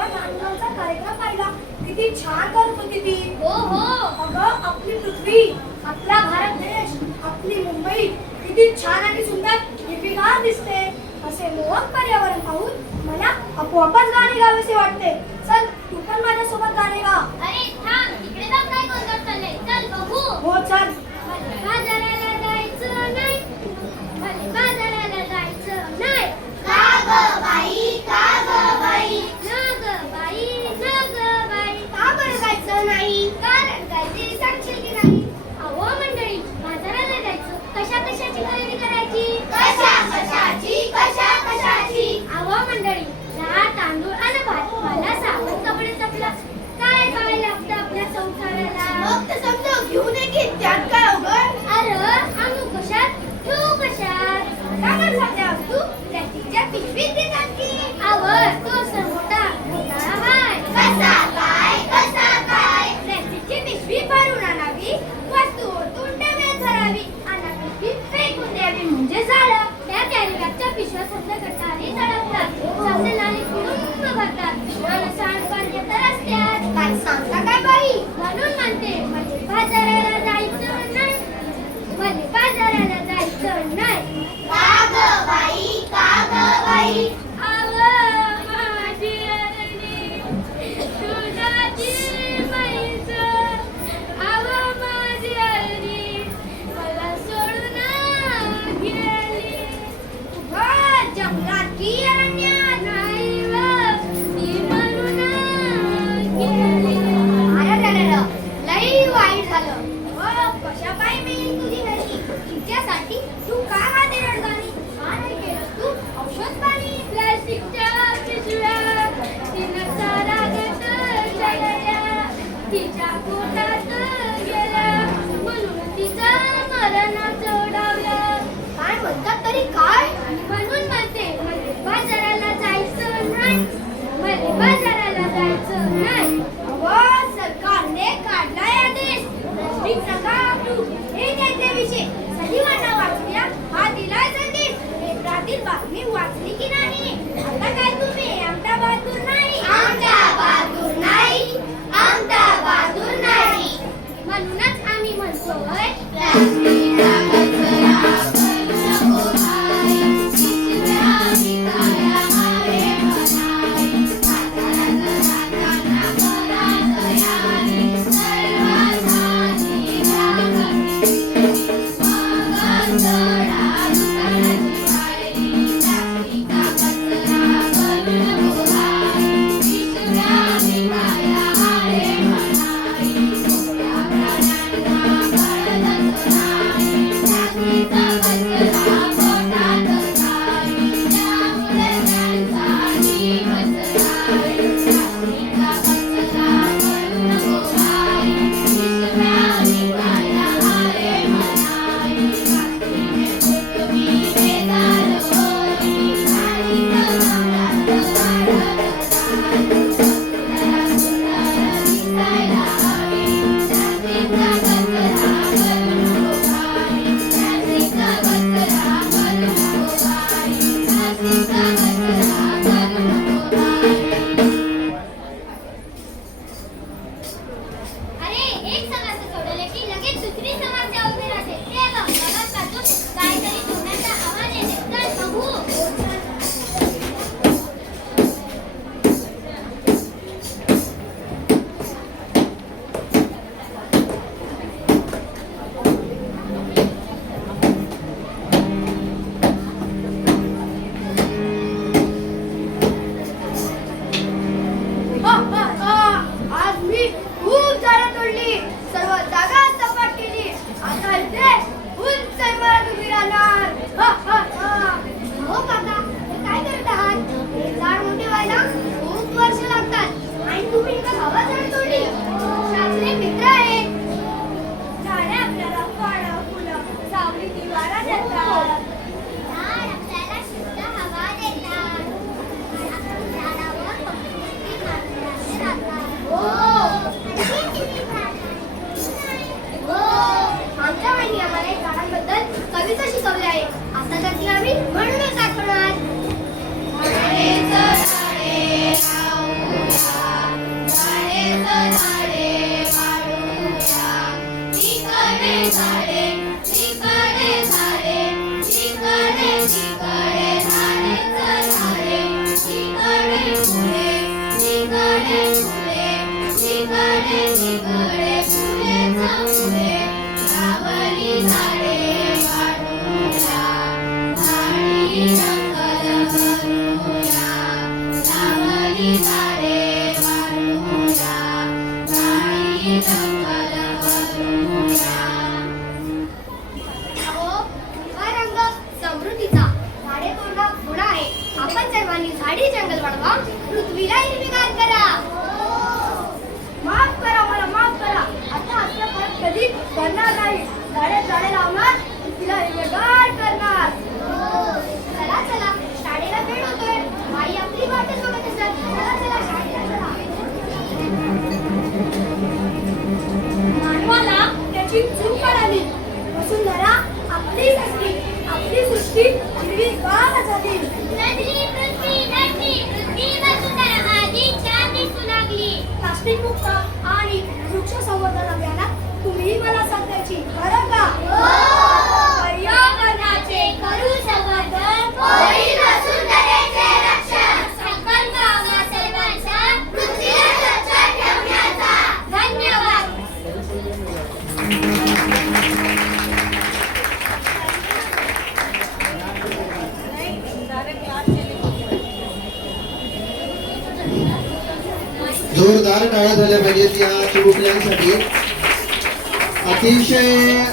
तेव्हा नांगराचा कार्यक्रम पाहिला. किती छान करत होती ती. हो हो. अगं आपली पृथ्वी, आपला भारत देश, आपली मुंबई किती छान आणि सुंदर हिरवीगार दिसते. असे मोहक पर्यावरण पाहून मला आपोआपच गाणे गावेसे वाटते. चल तू पण माझ्यासोबत गाणे गा. अरे थांब, इकडे जाऊन काय गोंधळ चाललंय? चल बघू. हो चल. बाजाराला जायचं नाही, बाजाराला जायचं नाही. का ग बाई, का ग बाई, न ग बाई, न ग बाई. का बरं जायचं नाही? कारण काय ते सांगशील की नाही? अहो मंडळी, बाजाराला जायचं, कशा कशाची खरेदी करायची? कशा कशाची, कशा कशाची? अहो मंडळी, डाळ, तांदूळ आणि भात, मला साबण, कपडे, चपला, काय काय लागतं आपल्या संसाराला? मग तर समजा घेऊन ये की, त्यात काय अवघड? अरे आणू कशात, ठेवू कशात? का बरं जाते आज तू? प्लॅस्टिकच्या पिशवीत देतात की. आवर तो मोठा घोटाळा हाय. कसा काय, कसा काय? प्लॅस्टिकची पिशवी भरून आणावी, वस्तू ओतून डब्यात भरावी आणि पिशवी फेकून द्यावी म्हणजे झालं. त्या कॅरीबॅगच्या पिशव्या समजा गटारी धडकतात, समजा नाली कुडून भरतात आणि सांडपाणी तर असतात. काय सांगता काय बाई? म्हणून म्हणते म्हणजे बाजाराला जायचं नाही, म्हणजे बाजाराला जायचं नाही. का ग बाई, का ग बाई? आवं माझी अरणी, दुधाची म्हैस, आवं माझी अरणी, मला सोडून गेली. उभं जंगलात की अरण्यात? नाही व, ती म्हणून गेली. अरे लई वाईट झालं. हो, कशा पायी मी तुझी घरी? तिच्यासाठी तू का हाती रडगाणी? का नाही केलंस तू औषध पाणी? प्लास्टिकच्या पिशव्या तिनं सारा जळल्या, तिच्या पोटात गेल्या, म्हणून तिचं मरण ओढावलं. काय म्हणतात तरी काय? म्हणून म्हणते मला बाजाराला जायचं नाही, मला बाजाराला जायचं नाही. अहो, सरकारने काढलाय आदेश. प्लास्टिक नका वापरू. हे त्याच्याविषयी सजीवांना वाचूया हा दिलाय संदेश. पेपरातील बातमी वाचली की नाही? आता काय तुम्ही आमचा बहादूर नाही? आमचा बहादूर नाही, आमचा बहादूर नाही. म्हणूनच आम्ही म्हणतोय प्लास्टिकचा कचरा करू नको भाई. पिशव्या विकायला हवे म्हणाई. बाजारात जाताना करा तयारी. सर्वांनी घ्या मग चढा दुकानाची पायरी. प्लास्टिकचा कचरा करू नको भाई. पिशव्या विकायला हवे म्हणाई. मोठ्या प्राण्यांना कळतच नाही. प्लास्टिकचा कचरा पोटात जाई. त्यामुळे त्यांचा जीवच जाई. प्लास्टिकचा कचरा करू नको भाई. पिशव्या विकायला हवे म्हणाई. प्लास्टिकने पृथ्वी बेजार होई. गाडीचं जंगलात वाढत जाई. सुंदर सुंदर दिसायला हवी. प्लास्टिकचा कचरा करू नको भाई. प्लास्टिकचा कचरा करू नको भाई. प्लास्टिकचा कचरा करू नको भाई. अरे एक समस्या सोडवली की लगेच दुसरी समस्या उभी राहते. ते बघ, बघत बाजूस काहीतरी धुण्याचा आवाज येते. चल बघू. आज मी खूप झाडं तोडली, सर्व जागा सपाट केली. आता इथे उंच इमारत उभी राहणार. हो काका, हे काय करत आहात? हे झाड मोठे व्हायला खूप वर्ष लागतात आणि तुम्ही एका गावात झाड तोडली. आपले मित्र आहेत. झाडे आपल्याला फळं, फुलं, सावली, निवारा देतात. झाड आपल्याला शुद्ध हवा देतात. झाडावर पक्षी माणसाने राहतात. आमच्या आईने आम्हाला या झाडांबद्दल कविता शिकवली आहे. आता तर ती आम्ही म्हणूनच आठवणार. झाडे लावूया. झाडे तिकडे झाडे तिकडे तिकडे झाडेच झाडे तिकडे फुले तिकडे फुले तिकडे तिकडे फुलेच फुले लावली झाडे वाढूया झाडी जंगल भरूया लावली झाडे वाढूया झाडी जंगल भरूया. अहो, हा रंग समृद्धीचा झाडे गुण आहे. आपण सर्वांनी झाडी जंगल वाढवा, पृथ्वीला हिरवीगार करा. माफ करा, मला माफ करा. आता असं परत कधी करणार नाही. झाडे लावणार, पृथ्वीला हिरवीगार करणार. चला चला, शाळेला वेळ होतोय. आई आपली वाटच बघत असेल. चला चला, शाळेला चला. मानवाला त्याची चूक कळाली. वसुंधरा आपली सृष्टी हिरवीगार झाली. नदली पृथ्वी वसुंधरा माझी छान दिसू लागली. प्लास्टिक मुक्त आणि वृक्ष संवर्धन अभियानात तुम्ही मला साथ द्यायची, बरं का? पर्यावरणाचे करू संवर्धन होईल वसुंधरेचे रक्षण. संकल्प आम्हा सर्वांचा पृथ्वीला स्वच्छ ठेवण्याचा. धन्यवाद. जोरदार टाळ्या झाल्या पाहिजेत या चिमुकल्यांसाठी. अतिशय